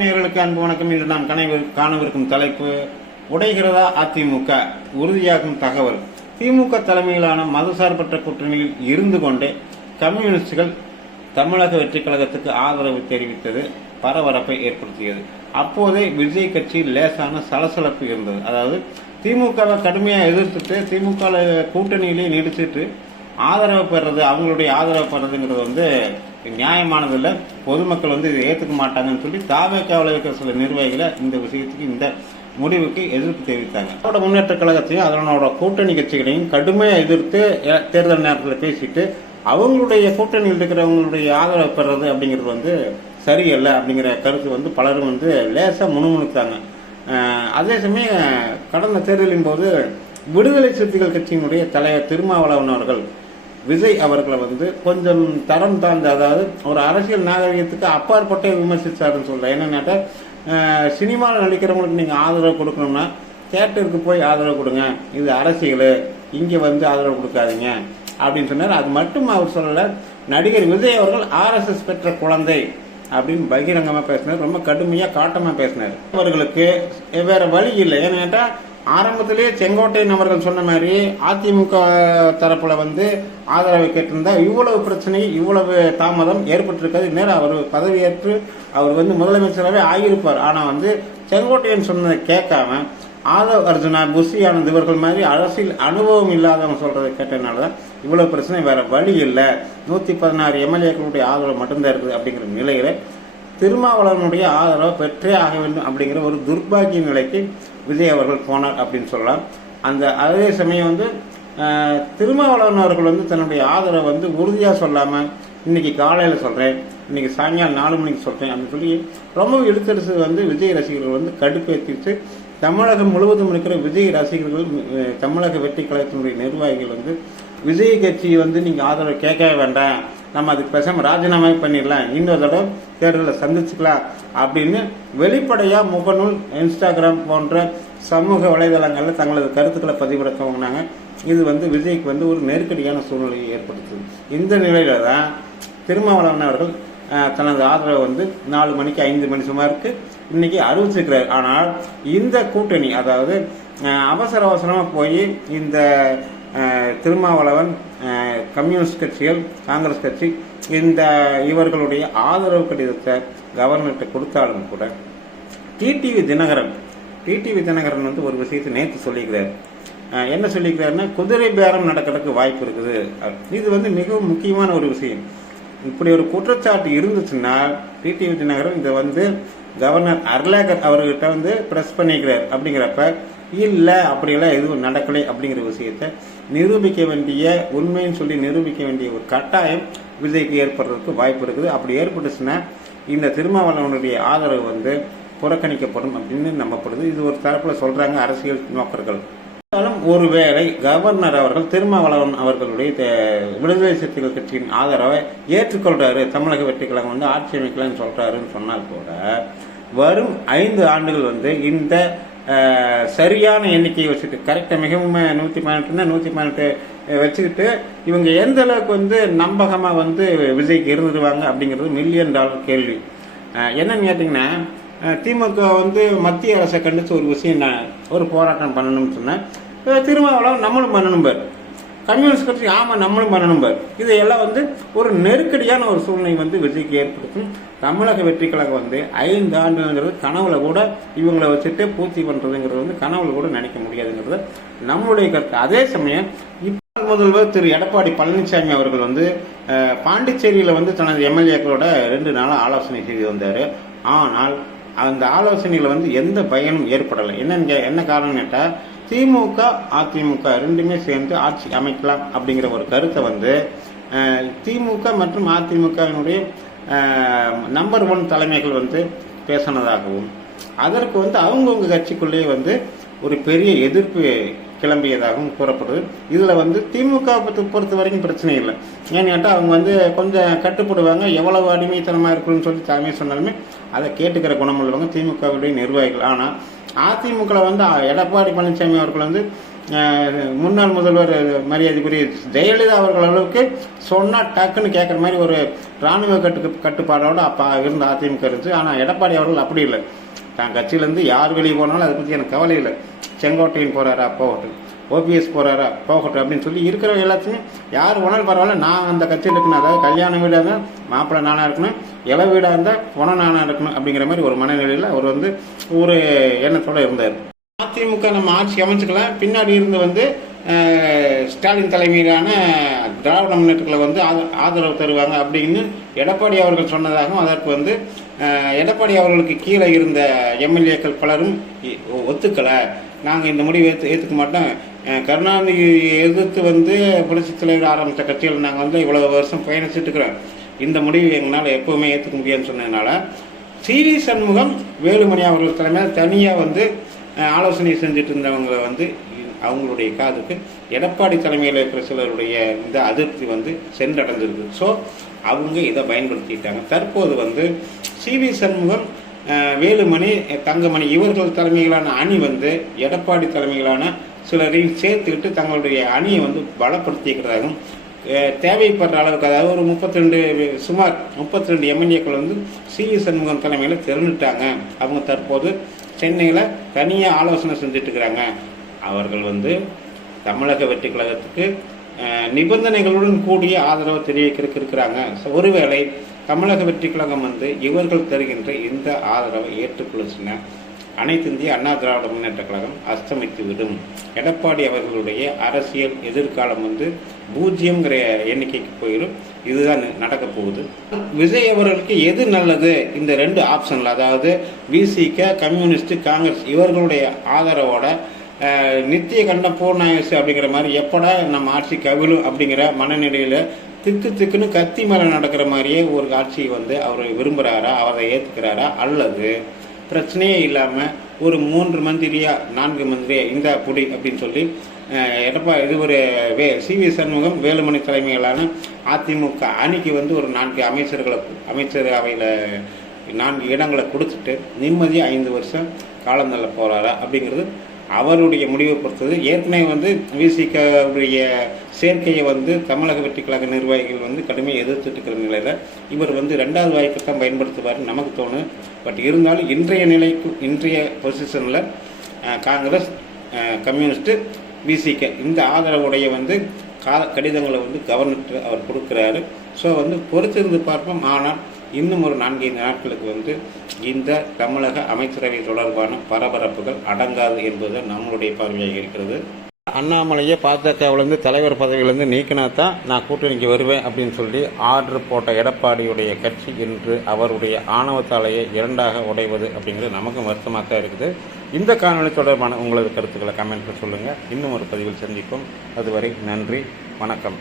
நேயர்களுக்கு அன்பு வணக்கம். இன்று நாம் காணவிருக்கும் தலைப்பு உடைகிறதா அதிமுக, உறுதியாகும் தகவல். திமுக தலைமையிலான மதசார்பற்ற கூட்டணியில் இருந்து கொண்டே கம்யூனிஸ்டுகள் தமிழக வெற்றி கழகத்துக்கு ஆதரவு தெரிவித்தது பரபரப்பை ஏற்படுத்தியது. அப்போதே விஜய் கட்சியில் லேசான சலசலப்பு இருந்தது. அதாவது திமுகவை கடுமையாக எதிர்த்துட்டு திமுக கூட்டணியிலே நீடிச்சிட்டு ஆதரவு பெறது, அவங்களுடைய ஆதரவு பெறதுங்கிறது நியாயமானது இல்லை. பொதுமக்கள் இதை ஏற்றுக்க மாட்டாங்கன்னு சொல்லி தாவேக்காவில் இருக்கிற சில நிர்வாகிகளை இந்த விஷயத்துக்கு, இந்த முடிவுக்கு எதிர்ப்பு தெரிவித்தாங்க. அதோட முன்னேற்ற கழகத்தையும் அதனோட கூட்டணி கட்சிகளையும் கடுமையாக எதிர்த்து தேர்தல் நேரத்தில் பேசிட்டு அவங்களுடைய கூட்டணியில் இருக்கிறவங்களுடைய ஆதரவு பெறது அப்படிங்கிறது சரியல்ல அப்படிங்கிற கருத்து பலரும் லேசாக முணுமுணுத்தாங்க. அதே சமயம் கடந்த தேர்தலின் போது விடுதலை சிறுத்தைகள் கட்சியினுடைய தலைவர் திருமாவளவன் அவர்கள் விஜய் அவர்களை கொஞ்சம் தரம் தாழ்ந்த, அதாவது ஒரு அரசியல் நாகரிகத்துக்கு அப்பாற்பட்ட விமர்சித்தாருன்னு சொல்றேன். என்னன்னாக்கா, சினிமாவில் நடிக்கிறவங்களுக்கு நீங்கள் ஆதரவு கொடுக்கணும்னா தியேட்டருக்கு போய் ஆதரவு கொடுங்க, இது அரசியல், இங்கே ஆதரவு கொடுக்காதீங்க அப்படின்னு சொன்னார். அது மட்டும் அவர் சொல்லலை, நடிகர் விஜய் அவர்கள் RSS பெற்ற குழந்தை அப்படின்னு பகிரங்கமாக பேசினார். ரொம்ப கடுமையாக காட்டமாக பேசினார். அவர்களுக்கு வேற வழி இல்லை. ஏன்னு கேட்டால், ஆரம்பத்திலேயே செங்கோட்டையன் அவர்கள் சொன்ன மாதிரி அதிமுக தரப்புல ஆதரவை கேட்டிருந்தா இவ்வளவு பிரச்சனை, இவ்வளவு தாமதம் ஏற்பட்டிருக்காது. நேரம் அவர் பதவியேற்று அவர் முதலமைச்சராகவே ஆகியிருப்பார். ஆனால் செங்கோட்டையன் சொன்னதை கேட்காம ஆதவ் அர்ஜுனா, புஷி ஆனந்த் இவர்கள் மாதிரி அரசியல் அனுபவம் இல்லாதவங்க சொல்றதை கேட்டதுனாலதான் இவ்வளவு பிரச்சனை. வேற வழி இல்லை, 116 MLAக்களுடைய ஆதரவு மட்டும்தான் இருக்குது அப்படிங்கிற நிலையில திருமாவளவனுடைய ஆதரவை பெற்றே ஆக வேண்டும் அப்படிங்கிற ஒரு துர்பாகிய நிலைக்கு விஜய் அவர்கள் போனார் அப்படின்னு சொல்லலாம். அதே சமயம் திருமாவளவன் அவர்கள் தன்னுடைய ஆதரவை உறுதியாக சொல்லாமல் இன்னைக்கு காலையில் சொல்கிறேன், இன்னைக்கு சாயங்காலம் 4 மணிக்கு சொல்கிறேன் அப்படின்னு சொல்லி ரொம்ப இழுத்தரிசு விஜய் ரசிகர்கள் கடுப்பேற்றிட்டு தமிழகம் முழுவதும் இருக்கிற விஜய் ரசிகர்கள், தமிழக வெற்றி கழகத்தினுடைய நிர்வாகிகள் விஜய் கட்சி நீங்கள் ஆதரவு கேட்கவே வேண்டாம், நம்ம அதுக்கு பேசாம ராஜினாமா பண்ணிடலாம், இன்னொரு தடவை தேர்தலில் சந்திச்சுக்கலாம் அப்படின்னு வெளிப்படையாக முகநூல், இன்ஸ்டாகிராம் போன்ற சமூக வலைதளங்களில் தங்களது கருத்துக்களை பதிவிட துவங்கினாங்க. இது விஜய்க்கு ஒரு நெருக்கடியான சூழ்நிலையை ஏற்படுத்துது. இந்த நிலையில தான் திருமாவளவன் அவர்கள் தனது ஆதரவை 4 மணிக்கு 5 மணி சுமாருக்கு இன்னைக்கு அறிவிச்சிருக்கிறார். ஆனால் இந்த கூட்டணி, அதாவது அவசரமாக போய் இந்த திருமாவளவன், கம்யூனிஸ்ட் கட்சிகள், காங்கிரஸ் கட்சி இவர்களுடைய ஆதரவு கடிதத்தை கவர்னர்கிட்ட கொடுத்தாலும் கூட டிடிவி தினகரன் ஒரு விஷயத்தை நேற்று சொல்லிக்கிறார். என்ன சொல்லிக்கிறாருன்னா, குதிரை பேரம் நடக்கிறதுக்கு வாய்ப்பு இருக்குது. இது மிகவும் முக்கியமான ஒரு விஷயம். இப்படி ஒரு குற்றச்சாட்டு இருந்துச்சுன்னா டிடிவி தினகரன் இதை கவர்னர் அர்லேகர் அவர்கிட்ட பிரஸ் பண்ணிக்கிறார். அப்படிங்கிறப்ப இல்லை, அப்படியெல்லாம் எதுவும் நடக்கலை அப்படிங்கிற விஷயத்தை நிரூபிக்க வேண்டிய, உண்மைன்னு சொல்லி நிரூபிக்க வேண்டிய ஒரு கட்டாயம் விஜய்க்கு ஏற்படுறதுக்கு வாய்ப்பு இருக்குது. அப்படி ஏற்பட்டுச்சுன்னா இந்த திருமாவளவனுடைய ஆதரவு புறக்கணிக்கப்படும் அப்படின்னு நம்பப்படுது. இது ஒரு தரப்புல சொல்றாங்க அரசியல் நோக்கர்கள். ஒருவேளை கவர்னர் அவர்கள் திருமாவளவன் அவர்களுடைய விடுதலை சிறுத்தைகள் கட்சியின் ஆதரவை ஏற்றுக்கொள்றாரு, தமிழக வெற்றி கழகம் ஆட்சி அமைக்கலாம்னு சொல்றாருன்னு சொன்னால் கூட வரும் 5 ஆண்டுகள் இந்த சரியான எண்ணிக்கையை வச்சுட்டு, கரெக்டாக மிகவும் 118ன்னா 118 வச்சுக்கிட்டு இவங்க எந்த அளவுக்கு நம்பகமாக விஜய்க்கு இருந்துருவாங்க அப்படிங்கிறது $1,000,000 கேள்வி. என்னன்னு கேட்டிங்கன்னா, திமுக மத்திய அரசை கண்டித்து ஒரு விஷயம், ஒரு போராட்டம் பண்ணணும்னு சொன்னேன், திருமாவளவன் நம்மளும் பண்ணணும் பார், கம்யூனிஸ்ட் கட்சி ஆமாம் நம்மளும் பண்ணணும் பார். இதையெல்லாம் ஒரு நெருக்கடியான ஒரு சூழ்நிலை விஜய்க்கு ஏற்படுத்தும். தமிழக வெற்றி கழகம் 5 ஆண்டுங்கிறது கனவுல கூட இவங்களை வச்சுட்டு பூர்த்தி பண்றதுங்கிறது கனவுல கூட நினைக்க முடியாதுங்கிறது நம்மளுடைய கருத்து. அதே சமயம் இப்ப முதல்வர் திரு எடப்பாடி பழனிசாமி அவர்கள் பாண்டிச்சேரியில தனது MLAக்களோட 2 நாளா ஆலோசனை செய்து வந்தாரு. ஆனால் அந்த ஆலோசனையில எந்த பயனும் ஏற்படலை. என்ன காரணம் கேட்டா, திமுக அதிமுக ரெண்டுமே சேர்ந்து ஆட்சி அமைக்கலாம் அப்படிங்கிற ஒரு கருத்தை திமுக மற்றும் அதிமுகவினுடைய நம்பர் 1 தலைமைகள் பேசினதாகவும், அதற்கு அவங்கவுங்க கட்சிக்குள்ளேயே ஒரு பெரிய எதிர்ப்பு கிளம்பியதாகவும் கூறப்படுது. இதுல திமுக பொறுத்த வரைக்கும் பிரச்சனை இல்லை. ஏன்னு கேட்டால் அவங்க கொஞ்சம் கட்டுப்படுவாங்க, எவ்வளவு அடிமைத்தனமா இருக்குன்னு சொல்லி தலைமை சொன்னாலுமே அதை கேட்டுக்கிற குணம் உள்ளவங்க திமுகவுடைய நிர்வாகிகள். ஆனால் அதிமுக எடப்பாடி பழனிசாமி அவர்கள் முன்னாள் முதல்வர் மரியாதைக்குரிய ஜெயலலிதா அவர்கள் அளவுக்கு சொன்னால் டக்குன்னு கேட்குற மாதிரி ஒரு இராணுவ கட்டுப்பாடோடு அப்போ இருந்த அதிமுக இருந்துச்சு. ஆனால் எடப்பாடி அவர்கள் அப்படி இல்லை. தான் கட்சியிலேருந்து யார் வெளியே போனாலும் அதை பற்றி எனக்கு கவலை இல்லை. செங்கோட்டையன் போகிறாரா போகட்டும், ஓபிஎஸ் போகிறாரா போகட்டும் அப்படின்னு சொல்லி இருக்கிற எல்லாத்தையுமே யார் வேணாலும் பரவாயில்ல, நான் அந்த கட்சியில் இருக்கணும். அதாவது கல்யாண வீடாக இருந்தால் மாப்பிள்ளை நானாக இருக்கணும், இள வீடாக இருந்தால் பொணம் நானாக இருக்கணும் அப்படிங்கிற மாதிரி ஒரு மனநிலையில் அவர் ஒரு எண்ணத்தோடு இருந்தார். அதிமுக நம்ம ஆட்சி அமைச்சுக்கலாம், பின்னாடி இருந்து ஸ்டாலின் தலைமையிலான திராவிட முன்னேற்றங்களை ஆதரவு தருவாங்க அப்படின்னு எடப்பாடி அவர்கள் சொன்னதாகவும், அதற்கு எடப்பாடி அவர்களுக்கு கீழே இருந்த எம்எல்ஏக்கள் பலரும் ஒத்துக்கலை, நாங்கள் இந்த முடிவை ஏற்றுக்க மாட்டோம், கருணாநிதி எதிர்த்து புரட்சித் தலைவர் ஆரம்பித்த கட்சியில் நாங்கள் இவ்வளோ வருஷம் பயணிச்சுட்டு இருக்கிறோம், இந்த முடிவு எங்களால் எப்போவுமே ஏற்றுக்க முடியாதுன்னு சொன்னதுனால சிவி சண்முகம் வேலுமணி அவர்கள் தலைமையில் தனியாக ஆலோசனை செஞ்சுட்டு இருந்தவங்க அவங்களுடைய காதுக்கு எடப்பாடி தலைமையில் இருக்கிற சிலருடைய இந்த அதிருப்தி சென்றடைஞ்சிருக்கு. ஸோ அவங்க இதை பயன்படுத்திட்டாங்க. தற்போது சிவி சண்முகம், வேலுமணி, தங்கமணி இவர்கள் தலைமையிலான அணி எடப்பாடி தலைமையிலான சிலரையும் சேர்த்துக்கிட்டு தங்களுடைய அணியை பலப்படுத்திக்கிறதாகவும், தேவைப்படுற அளவுக்கு அதாவது ஒரு சுமார் 32 எம்எல்ஏக்கள் சிவி சண்முகம் தலைமையில் திறந்துட்டாங்க. அவங்க தற்போது சென்னையில் தனியாக ஆலோசனை செஞ்சுட்டு இருக்கிறாங்க. அவர்கள் தமிழக வெற்றி கழகத்துக்கு நிபந்தனைகளுடன் கூடிய ஆதரவு தெரிவிக்கிறதுக்கு இருக்கிறாங்க. ஒருவேளை தமிழக வெற்றி கழகம் இவர்கள் தருகின்ற இந்த ஆதரவை ஏற்றுக்கொள்ளுச்சுன்னா அனைத்து இந்திய அண்ணா திராவிட முன்னேற்ற கழகம் அஸ்தமித்து விடும். எடப்பாடி அவர்களுடைய அரசியல் எதிர்காலம் பூஜ்ஜியம்ங்கிற எண்ணிக்கைக்கு போயிடும். இதுதான் நடக்க போகுது. விஜய் அவர்களுக்கு எது நல்லது? இந்த 2 ஆப்ஷன்ல, அதாவது விசிக, கம்யூனிஸ்ட், காங்கிரஸ் இவர்களுடைய ஆதரவோட நித்திய கண்ட பூர்ணாயுசு அப்படிங்கிற மாதிரி எப்படா நம்ம ஆட்சி கவிழும் அப்படிங்கிற மனநிலையில திக்குன்னு கத்தி மேலே நடக்கிற மாதிரியே ஒரு ஆட்சியை அவர் விரும்புகிறாரா, அவரை ஏற்றுக்கிறாரா, அல்லது பிரச்சனையே இல்லாமல் ஒரு 3 மந்திரியா 4 மந்திரியா இந்த புடி அப்படின்னு சொல்லி இது சிவி சண்முகம், வேலுமணி தலைமையிலான அதிமுக அணிக்கு ஒரு 4 அமைச்சரவையில் 4 இடங்களை கொடுத்துட்டு நிம்மதியாக 5 வருஷம் காலந்தள்ள போகிறாரா அப்படிங்கிறது அவருடைய முடிவை பொறுத்தது. ஏற்கனவே விசிகவுடைய சேர்க்கையை தமிழக வெற்றி கழக நிர்வாகிகள் கடுமையாக எதிர்த்துட்டு இருக்கிற நிலையில் இவர் 2வது வாய்ப்பு தான் பயன்படுத்துவார்னு நமக்கு தோணும். பட் இருந்தாலும் இன்றைய பொசிஷனில் காங்கிரஸ், கம்யூனிஸ்ட்டு, விசிக இந்த ஆதரவுடைய கடிதங்களை கவர்னர் அவர் கொடுக்குறாரு. ஸோ பொறுத்திருந்து பார்ப்போம். ஆனால் இன்னும் ஒரு 4-5 நாட்களுக்கு இந்த தமிழக அமைச்சரவை தொடர்பான பரபரப்புகள் அடங்காது என்பது நம்மளுடைய பார்வையாக இருக்கிறது. அண்ணாமலையை பாஜகவிலேருந்து தலைவர் பதவியிலேருந்து நீக்கினா தான் நான் கூட்டணிக்கு வருவேன் அப்படின்னு சொல்லி ஆர்டர் போட்ட எடப்பாடியுடைய கட்சி இன்று அவருடைய ஆணவத்தாலையை 2ஆக உடைவது அப்படிங்கிறது நமக்கு வருத்தமாக தான் இருக்குது. இந்த காணொலி தொடர்பான உங்களது கருத்துக்களை கமெண்ட்டில் சொல்லுங்கள். இன்னும் ஒரு பதிவில் சந்திப்போம். அதுவரை நன்றி, வணக்கம்.